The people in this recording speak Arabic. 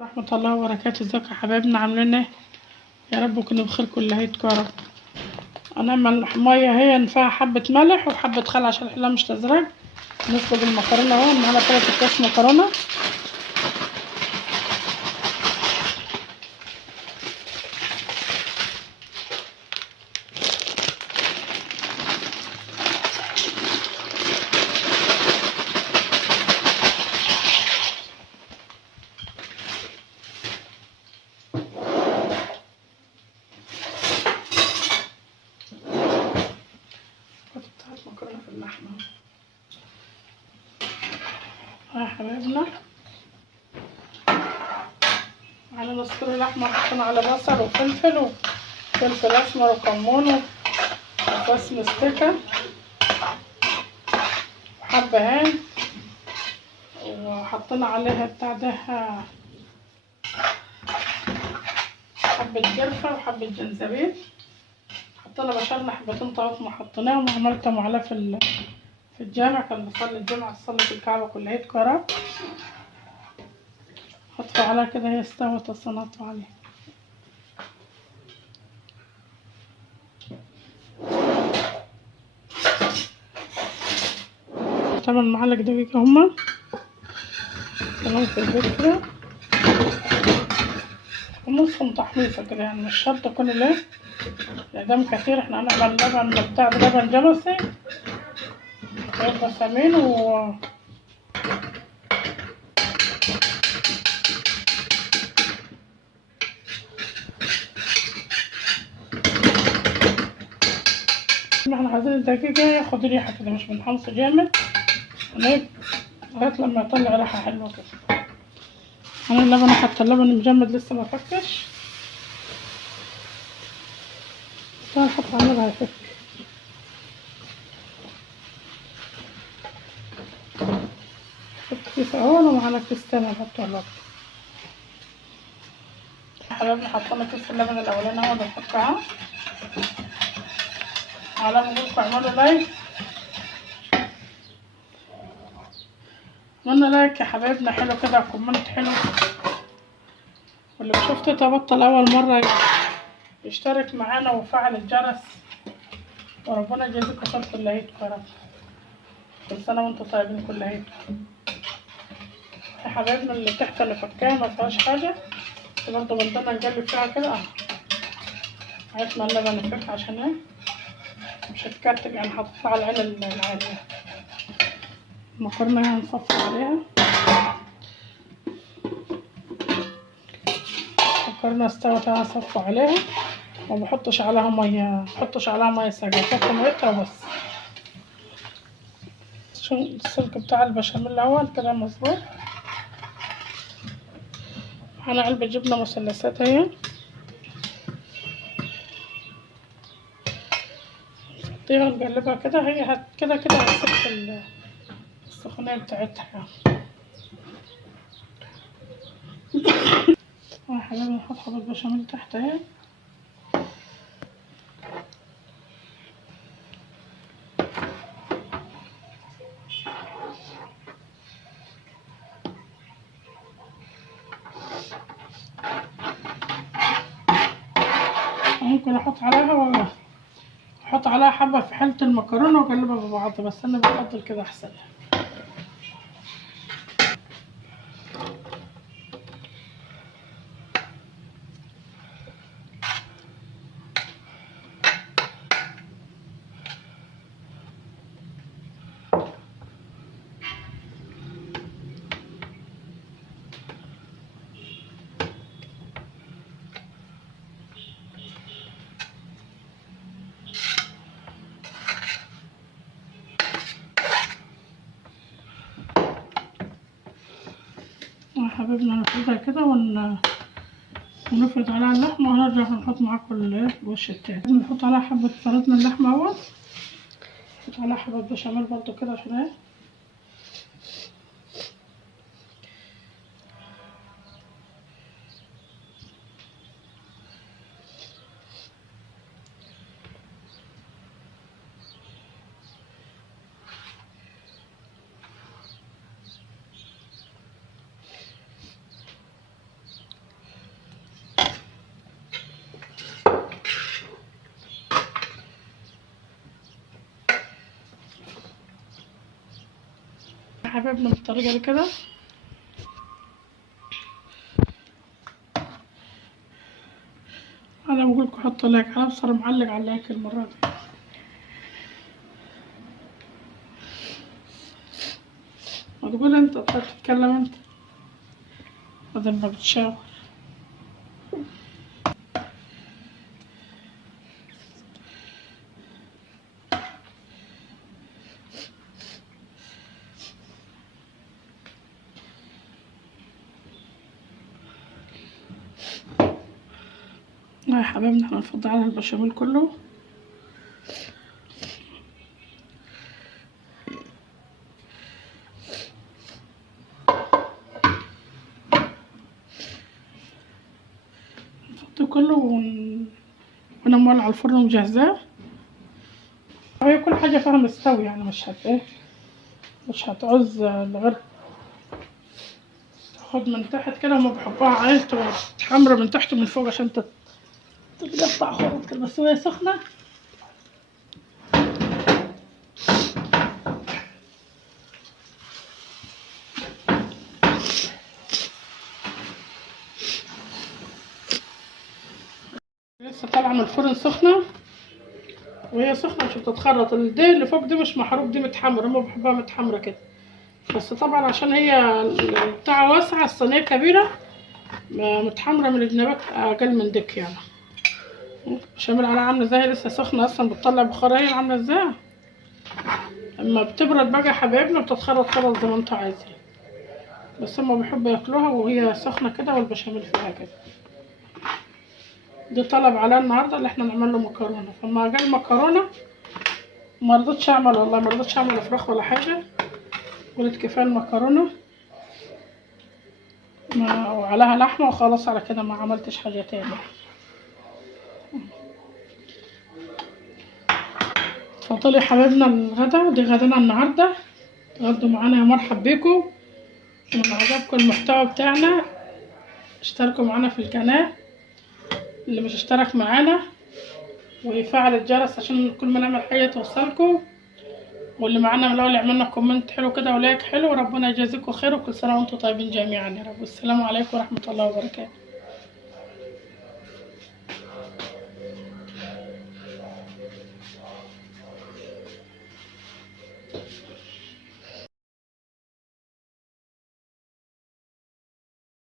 ورحمة الله وبركاته. ازيكم يا حبايبنا، عاملين ايه؟ يا رب تكونوا بخير كلكم يا رب. هنعمل ميه اهي فيها حبة ملح وحبة خل عشان الحله مش تزرق. نسلق المكرونة اهو، معانا 3 اكياس مكرونة. حطيت مكرونة في اللحمة اهو يا حبايبنا. معانا نص كيلو لحمة، حطينا على بصل وفلفل اسمر وكمون وفص مستكة وحبهان، وحطينا عليها بتاع ده حبة قرفة وحبة جنزبيل. حطينا بشرنا حبتين طماطم وحطيناهم، وعملتهم على في الجامع. كان بصلي الجمعة، صلت الكعبة كلها كرة. حطوا عليها كده، هي استوت وصنطوا عليها. 8 معالق دقيق هما كلهم في البيت كده، ونصهم تحميصة كده، يعني مش شرط يكون دم كتير. احنا هنعمل لبن بتاع لبن جمسي ويبقى سمين احنا عايزين الدقيق ياخد ريحة كده، مش بنحمص جامد لغاية لما يطلع ريحة حلوة كده. انا اللبن، حتى اللبن مجمد لسه ما فكش، هنحط عليه هيفك. حط كيس اهو، ومعانا كيس تاني نحطه اللبن. حبايبنا حطينا كيس اللبن الاولاني اهو، بنحطه اهو. على ما نقولكم اعملوا لايك، عملنا لايك يا حبايبنا حلو كده، كومنت حلو. واللي بيشوف تيتا بطل اول مره يشترك معانا وفعل الجرس، وربنا يجازيكم خير كلياتكم يا رب. كل سنه وانتم طيبين كلياتكم يا حبايبنا. اللي تحت اللي فكاها ما فيهاش حاجه، بس برضه بنضلنا نقلب فيها كده عايز ما اللبن يفك، عشان ايه مش هتكتل. يعني حطيتها على العين العاليه. المكرونه هنصفي عليها. المكرونه استوت، هصفي عليها وما بحطش عليها ميه، ساقعه، بحط ميتها وبس. شو السلك بتاع البشاميل الاول كده مظبوط. معانا علبة جبنة مثلثات اهي، نحطيها نقلبها كده. هي كده هتسيب السخونية بتاعتها. يا حبيبي نحط حبة بشاميل تحت اهي. ممكن احط عليها حبة في حلة المكرونة واقلبها ببعض، بس انا بفضل كده احسن. يا حبيبنا نفردها كده ونفرد عليها اللحمة، ونرجع نحط معاكم الوش التاني. نحط عليها حبة فرطنا اللحمة اهوت، نحط عليها حبة بشاميل برضو كده عشان ايه يا حبايبنا بالطريقه دي كده. انا بقول لكم حطوا لايك، انا بصراحه معلق على اللايك المره دي. ما تقول انت بتتكلم انت بدل ما بتشاور. يا حبايبنا احنا نفضي على البشاميل كله. نفضي كله وانا مولع الفرن ومجهزاه. هي كل حاجه فيها مستوي يعني مش هتعوز لغير تاخد من تحت كده. هما بيحبوها عايز تبقى تحمر من تحت ومن فوق عشان تتقطع خرط كده، بس وهي سخنه. لسه طالعه من الفرن سخنه، وهي سخنه مش بتتخرط. دي اللي فوق دي مش محروق، دي متحمره. هما بيحبوها متحمره كده، بس طبعا عشان هي البتاعه واسعه، الصينيه كبيره، متحمره من الجنبات اقل من ديك يعني. البشاميل عليها عامله ازاي، لسه سخنه اصلا بتطلع بخار. هي عامله ازاي اما بتبرد بقى يا حبايبنا بتتخرط خرط زي ما انتوا عايزين، بس هما بيحبوا ياكلوها وهي سخنه كده والبشاميل فيها كده. دي طلب عليها النهارده اللي احنا نعمل له مكرونه، فما جه المكرونه ما رضيتش اعمل، والله ما رضيتش اعمل فراخ ولا حاجه. قلت كفايه المكرونه وعليها لحمه وخلاص، على كده ما عملتش حاجه تاني. اتفضلوا يا حبايبنا الغدا، دي غدانا النهارده. اتغدوا معانا يا مرحب بيكم. ومن عجبكم المحتوى بتاعنا اشتركوا معانا في القناه، اللي مش اشترك معانا ويفعل الجرس عشان كل ما نعمل حاجه توصلكم. واللي معانا من الاول يعملنا كومنت حلو كده ولايك حلو. ربنا يجازيكم خير، وكل سنه وانتم طيبين جميعا يا رب. والسلام عليكم ورحمه الله وبركاته.